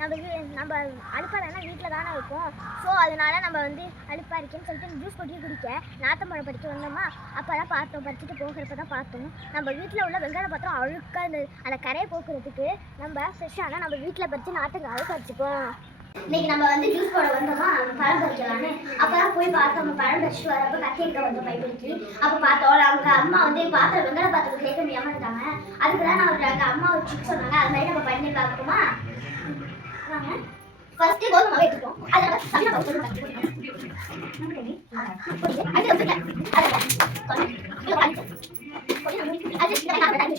நம்ம அழுப்பாக தானே வீட்டில் தானே இருக்கும். ஸோ அதனால நம்ம வந்து அழுப்பாக இருக்கேன்னு சொல்லிட்டு ஜூஸ் கொட்டி குடிக்க நாத்தம்பழம் பறிக்க வந்தோமா. அப்போ தான் பார்த்தோம், பறிச்சுட்டு போகிறப்ப தான் பார்த்தோம் நம்ம வீட்டில் உள்ள வெங்காயம் பாத்திரம் அழுக்காக அந்த கரையை போக்குறதுக்கு நம்ம ஃப்ரெஷ்ஷான நம்ம வீட்டில் பறித்து நாட்டுக்காக பறிச்சுப்போம். இன்னைக்கு நம்ம வந்து ஜூஸ் போட வந்தோமா, பழம் பறிக்கலான்னு. அப்பதான் போய் பார்த்தோம், பழம் பறிச்சுட்டு வரப்ப கத்திரிக்காய் வந்து பைப்பிடிச்சு. அப்போ பார்த்தோம் அவங்க அம்மா வந்து பாத்திரம் வெங்காய பாத்திரம் சேர்க்க முடியாம இருந்தாங்க. அதுக்குதான் நான் எங்க அம்மா ஒரு சிக் சொன்னாங்க. அது மாதிரி நம்ம பண்ணி பார்ப்போமா. ஃபர்ஸ்ட் கோதுமை எடுத்துட்டோம். அதை நம்ம தண்ணி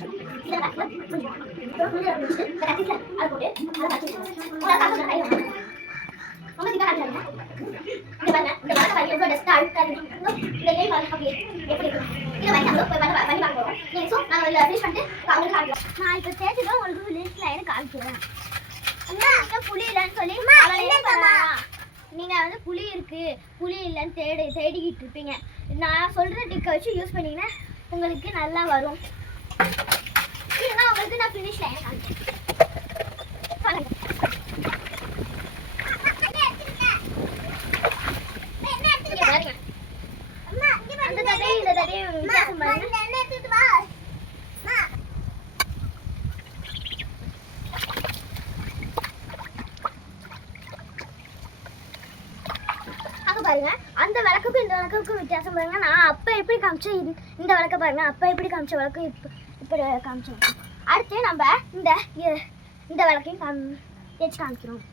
புளி இல்லைன்னு சொல்லி நீங்க வந்து புளி இருக்கு புளி இல்லைன்னு தேடிக்கிட்டு இருப்பீங்க. நான் சொல்ற டிக்கை வச்சு யூஸ் பண்ணீங்கன்னா உங்களுக்கு நல்லா வரும். இல்லைன்னா உங்களுக்கு நான் ஃபினிஷ் லைன் காமிக்கிறேன். அந்த தடவை இந்த தடவை வித்தியாசம் பாருங்க. பாருங்க அந்த விளக்குக்கும் இந்த விளக்குக்கும் வித்தியாசம் பாருங்க. நான் அப்போ எப்படி காமிச்சேன் இந்த விளக்க பாருங்க. அப்போ எப்படி காமிச்ச விளக்கு இப்படி காமிச்சோம். அடுத்து நம்ம இந்த விளக்கையும் தேய்ச்சி காமிக்கிறோம்.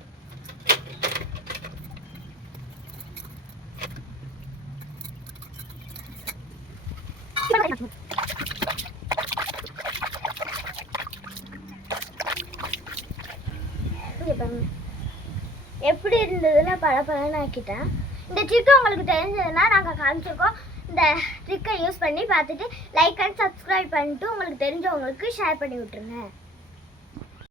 எப்படி இருந்ததுன்னு பழப்பழன்னு ஆக்கிட்டேன். இந்த ட்ரிக் உங்களுக்கு தெரிஞ்சதுன்னா நாங்கள் காமிச்சிருக்கோம். இந்த ட்ரிக்கை யூஸ் பண்ணி பார்த்துட்டு லைக் அண்ட் சப்ஸ்கிரைப் பண்ணிட்டு உங்களுக்கு தெரிஞ்சவங்களுக்கு ஷேர் பண்ணி விட்டுருங்க.